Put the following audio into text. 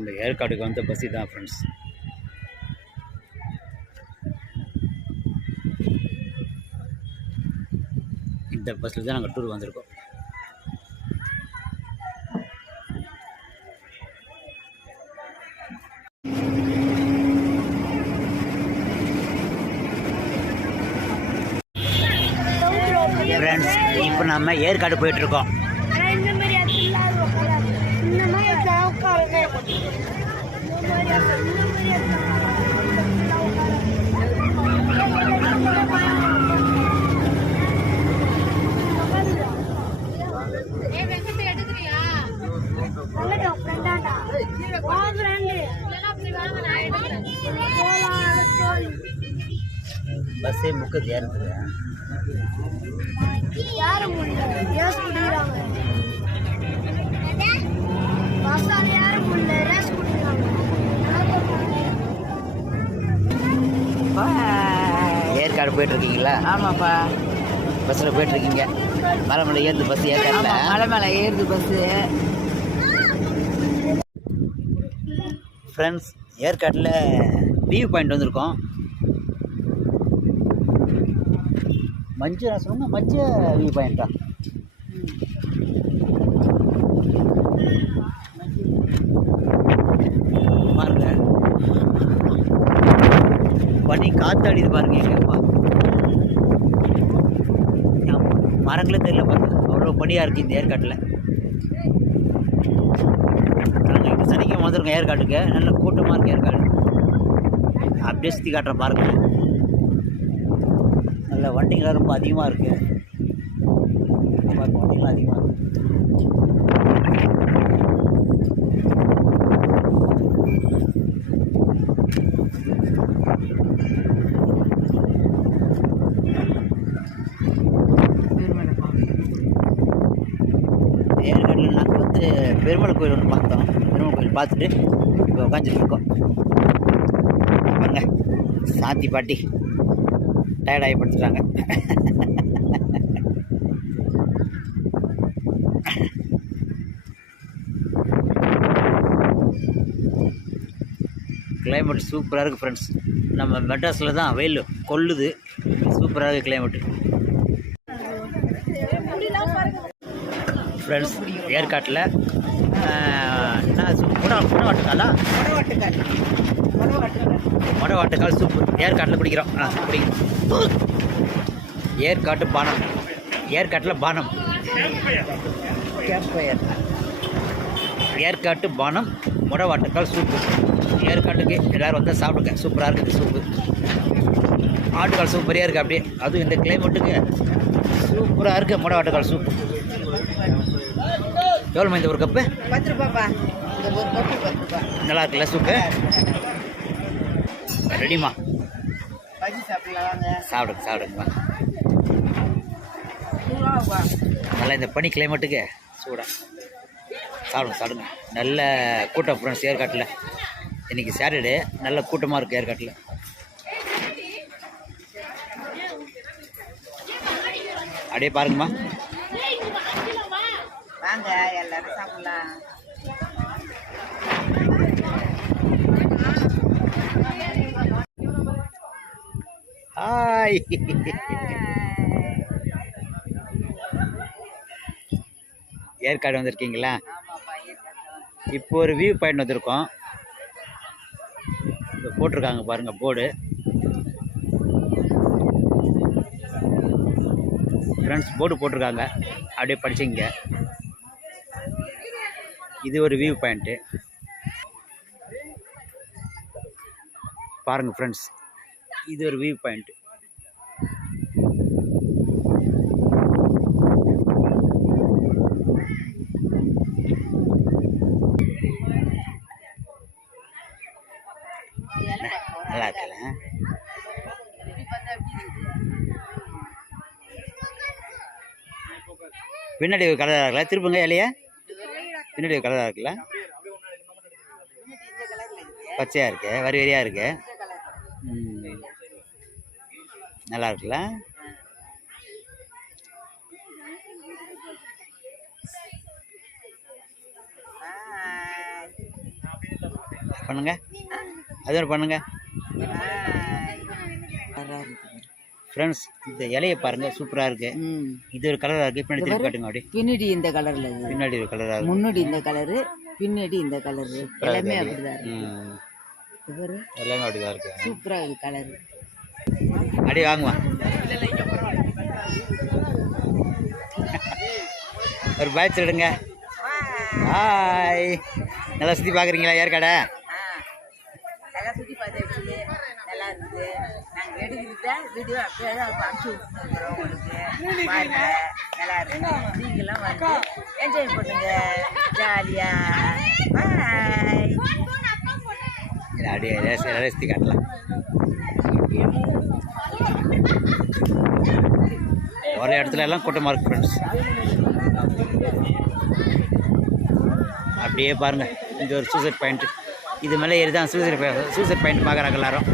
அந்த ஏற்காடுக்கு வந்த பஸ் தான் ஃப்ரெண்ட்ஸ். இந்த பஸ்ஸில் தான் நாங்கள் டூர் வந்திருக்கோம். ஃப்ரெண்ட்ஸ், இப்போ நம்ம ஏற்காடு போயிட்டுருக்கோம். பஸ்ஸே முக்க ஏறுது. ஏற்காடு போயிட்டு இருக்கீங்களா? ஆமாப்பா, பஸ்ஸில் போயிட்டு இருக்கீங்க. மலை மேலே ஏறுது பஸ். ஏற்காடுல மலை மேலே ஏறுது பஸ்ஸு. ஃப்ரெண்ட்ஸ், ஏற்காட்டில் வியூ பாயிண்ட் வந்திருக்கோம். நான் சொன்ன மஞ்சள் வியூ பாயிண்டா? பாருங்க, பனி காத்தாடிது பாருங்க. எங்கப்பா மரங்களே தெரியல பாருங்க, அவ்வளோ பனியாக இருக்குது இந்த ஏற்காட்டில். நாங்கள் இப்போ சனிக்கிழமை வந்திருக்கோம் ஏற்காட்டுக்கு. நல்ல கூட்டமாக இருக்குது ஏற்காடு. அப்படியே சுற்றி காட்டுறேன் பாருங்க. நல்ல வண்டிங்களாம் ரொம்ப அதிகமாக இருக்குது. வண்டிங்களாம் அதிகமாக இருக்குது. ஏற்காட்டில் நாங்கள் வந்து பெருமலை கோயில் ஒன்று பார்த்தோம். பெருமலை கோயில் பார்த்துட்டு இப்போ உட்காந்துட்டு இருக்கோம். பாருங்க, சாந்தி பாட்டி டயர்டாகி படுத்துட்டாங்க. கிளைமேட் சூப்பராக இருக்குது ஃப்ரெண்ட்ஸ். நம்ம மெட்ராஸில் தான் வெயில் கொல்லுது. சூப்பராக இருக்குது கிளைமேட்டு ஃப்ரெண்ட்ஸ். ஏற்காட்டில் மொடவாட்டுக்கால் சூப்பு ஏற்காட்டில் குடிக்கிறோம். குடிக்கிறோம். ஏற்காட்டு பானம். ஏற்காட்டில் பானம் ஏற்காட்டு பானம் மொடவாட்டுக்கால் சூப்பு. ஏற்காட்டுக்கு எல்லோரும் வந்தால் சாப்பிடுங்க. சூப்பராக இருக்குது சூப்பு. ஆட்டுக்கால் சூப்பராக இருக்குது. அப்படியே அதுவும் இந்த கிளைமேட்டுக்கு சூப்பராக இருக்குது மொடவாட்டுக்கால் சூப்பு. எவ்வளோமா இந்த ஒரு கப்பு? 10 ரூபாப்பா. இந்த ஒரு கப்பு 10 ரூபா. நல்லா இருக்குல்ல சூப்பு? ரெடிமா? சாப்பிடுங்க சாப்பிடுங்கம்மா. நல்லா இந்த பனி கிளைமேட்டுக்கு சூடாக சாப்பிடுங்க சாப்பிடுங்க. நல்ல கூட்டம் ஃப்ரெண்ட்ஸ் ஏற்காட்டில். இன்றைக்கி சாட்டர்டே. நல்ல கூட்டமாக இருக்குது ஏற்காட்டில். அப்படியே பாருங்கம்மா. வாங்க எல்லாரும் சாப்பிடலாம். ஹாய். ஏற்காடு வந்திருக்கீங்களா? இப்போ ஒரு வியூ பாயிண்ட் வந்திருக்கோம். இப்போ போட்டிருக்காங்க பாருங்கள் போர்டு. ஃப்ரெண்ட்ஸ், போர்டு போட்டிருக்காங்க, அப்படியே படிச்சிங்க. இது ஒரு வியூ பாயிண்ட்டு பாருங்கள் ஃப்ரெண்ட்ஸ். இது ஒரு வியூ பாயிண்ட்டு. நல்லா இருக்குல்ல? பின்னாடி கலராக இருக்குல்ல? திருப்புங்க இலையா. பின்னாடி கலராக இருக்குல்ல? பச்சையாக இருக்கு, வரி வரியாக இருக்கு. நல்லா இருக்குல்ல? பண்ணுங்க, அது ஒரு பண்ணுங்க ஃப்ரெண்ட்ஸ். இந்த இலையை பாருங்கள், சூப்பராக இருக்குது. இது ஒரு கலராக இருக்குது. பின்னாடி திருப்பி காட்டுங்க. அப்படி பின்னாடி இந்த கலரில், பின்னாடி ஒரு கலராக இருக்குது. முன்னாடி இந்த கலரு, பின்னாடி இந்த கலரு, எல்லாமே அப்படிதான் எல்லாமே அப்படிதான் இருக்குது. சூப்பராக இருக்குது கலரு. அடி வாங்குவான். ஒரு பாய் சொல்லிடுங்க. ஹாய், நல்லா சுற்றி பார்க்குறீங்களா ஏற்காடை? நல்லா சுற்றி பார்த்தாச்சு, நல்லா இருக்குது. நாங்கள் எடுக்கிறத வீடியோ அப்படியே அனுப்பிச்சி விட்டுருக்குறோம் உங்களுக்கு. பாருங்க, நல்லா இருக்கு. நீங்களாம் வந்து என்ஜாய் பண்ணுங்க ஜாலியாக. பாய். அப்படியே ரசித்து காட்டலாம். ஒரு இடத்துல எல்லாம் கூட்டமாக இருக்குது ஃப்ரெண்ட்ஸ். அப்படியே பாருங்கள், இங்கே ஒரு சூசைட் பாயிண்ட். இது மேலே ஏறி தான் சூசைட் பாயிண்ட் பார்க்குறாங்க எல்லாரும்.